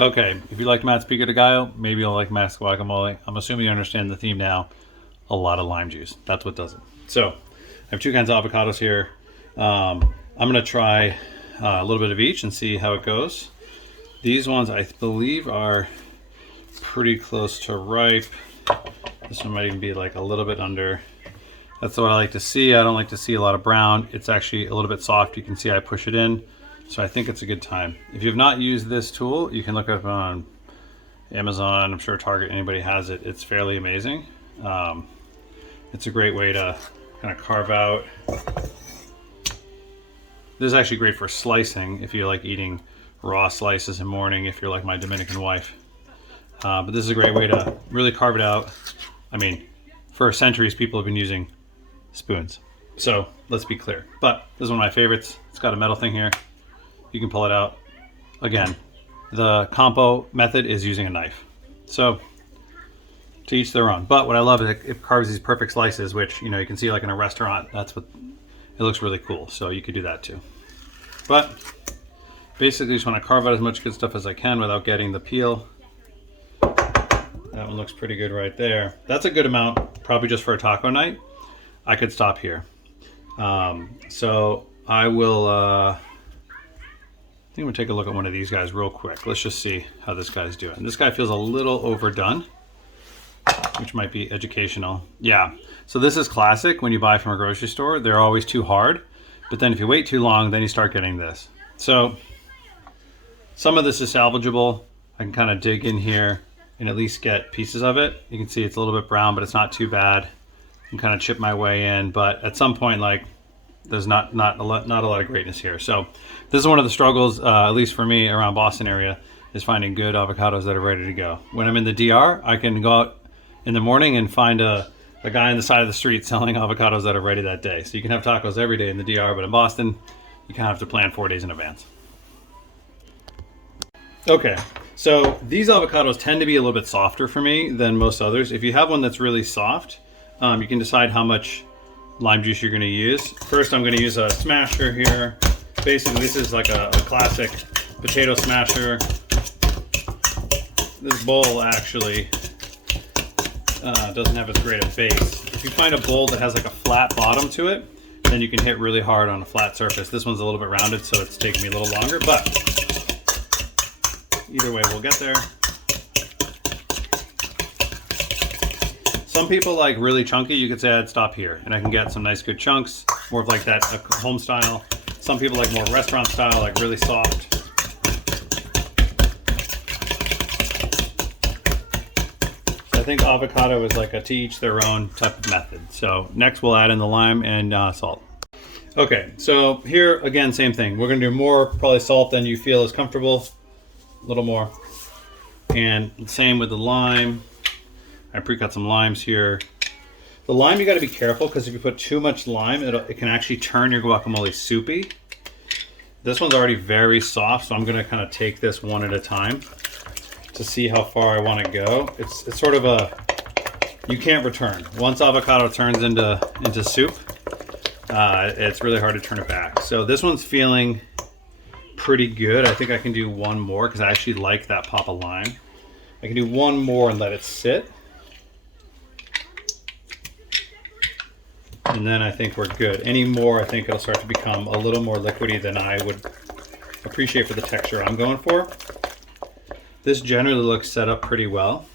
Okay, if you like Matt's pico de gallo, maybe you'll like Matt's guacamole. I'm assuming you understand the theme now. A lot of lime juice. That's what does it. So I have two kinds of avocados here. I'm going to try a little bit of each and see how it goes. These ones I believe are pretty close to ripe. This one might even be like a little bit under. That's what I like to see. I don't like to see a lot of brown. It's actually a little bit soft. You can see I push it in. So I think it's a good time. If you have not used this tool, you can look up on Amazon. I'm sure Target, anybody has it. It's fairly amazing. It's a great way to kind of carve out. This is actually great for slicing if you like eating raw slices in the morning, if you're like my Dominican wife. But this is a great way to really carve it out. I mean, for centuries, people have been using spoons. So let's be clear. But this is one of my favorites. It's got a metal thing here. You can pull it out. Again, the compo method is using a knife. So to each their own. But what I love is it carves these perfect slices, which, you know, you can see like in a restaurant. That's what it looks really cool. So you could do that too. But basically just want to carve out as much good stuff as I can without getting the peel. That one looks pretty good right there. That's a good amount, probably just for a taco night. I could stop here. So I will, I think we'll take a look at one of these guys real quick. Let's just see how this guy's doing. This guy feels a little overdone, which might be educational. Yeah, so this is classic when you buy from a grocery store. They're always too hard, but then if you wait too long, then you start getting this. So some of this is salvageable. I can kind of dig in here and at least get pieces of it. You can see it's a little bit brown, but it's not too bad. I can kind of chip my way in, but at some point, like, there's not a lot of greatness here. So this is one of the struggles, at least for me around Boston area, is finding good avocados that are ready to go. When I'm in the DR, I can go out in the morning and find a guy on the side of the street selling avocados that are ready that day. So you can have tacos every day in the DR, but in Boston, you kind of have to plan 4 days in advance. Okay, so these avocados tend to be a little bit softer for me than most others. If you have one that's really soft, you can decide how much lime juice you're going to use. First, I'm going to use a smasher here. Basically, this is like a classic potato smasher. This bowl actually doesn't have as great a base. If you find a bowl that has like a flat bottom to it, then you can hit really hard on a flat surface. This one's a little bit rounded, so it's taking me a little longer, but either way, we'll get there. Some people like really chunky. You could say I'd stop here and I can get some nice good chunks, more of like that home style. Some people like more restaurant style, like really soft. So I think avocado is like a to each their own type of method. So next we'll add in the lime and salt. Okay, so here again, same thing. We're gonna do more probably salt than you feel is comfortable. A little more. And same with the lime. I pre-cut some limes here. The lime, you got to be careful because if you put too much lime, it can actually turn your guacamole soupy. This one's already very soft, so I'm going to kind of take this one at a time to see how far I want to go. It's sort of a, you can't return. Once avocado turns into soup, it's really hard to turn it back. So this one's feeling pretty good. I think I can do one more because I actually like that pop of lime. I can do one more and let it sit. And then I think we're good. Any more, I think it'll start to become a little more liquidy than I would appreciate for the texture I'm going for. This generally looks set up pretty well.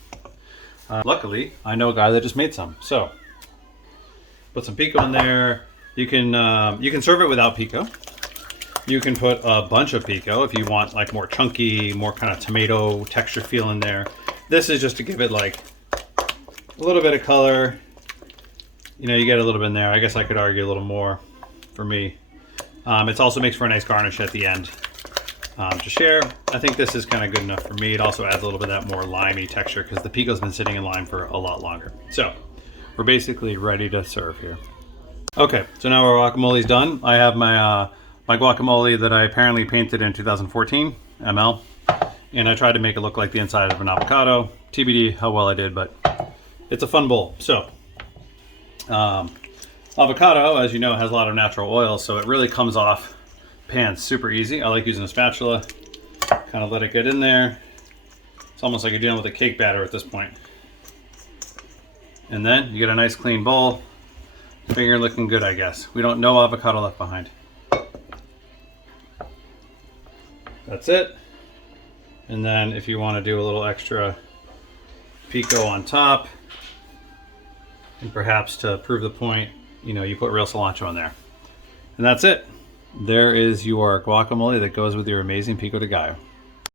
Luckily, I know a guy that just made some. So, put some pico in there. You can serve it without pico. You can put a bunch of pico if you want like more chunky, more kind of tomato texture feel in there. This is just to give it like a little bit of color. You know, you get a little bit in there. I guess I could argue a little more for me. It also makes for a nice garnish at the end to share. I think this is kind of good enough for me. It also adds a little bit of that more limey texture because the pico's been sitting in lime for a lot longer. So we're basically ready to serve here. Okay, so now our guacamole's done. I have my my guacamole that I apparently painted in 2014 ml, and I tried to make it look like the inside of an avocado. TBD how well I did, but it's a fun bowl. So avocado, as you know, has a lot of natural oil, so it really comes off pan super easy. I like using a spatula, kind of let it get in there. It's almost like you're dealing with a cake batter at this point. And then you get a nice clean bowl. Finger looking good, I guess. We don't know avocado left behind. That's it. And then if you want to do a little extra pico on top, and perhaps to prove the point, you know, you put real cilantro in there. And that's it. There is your guacamole that goes with your amazing pico de gallo.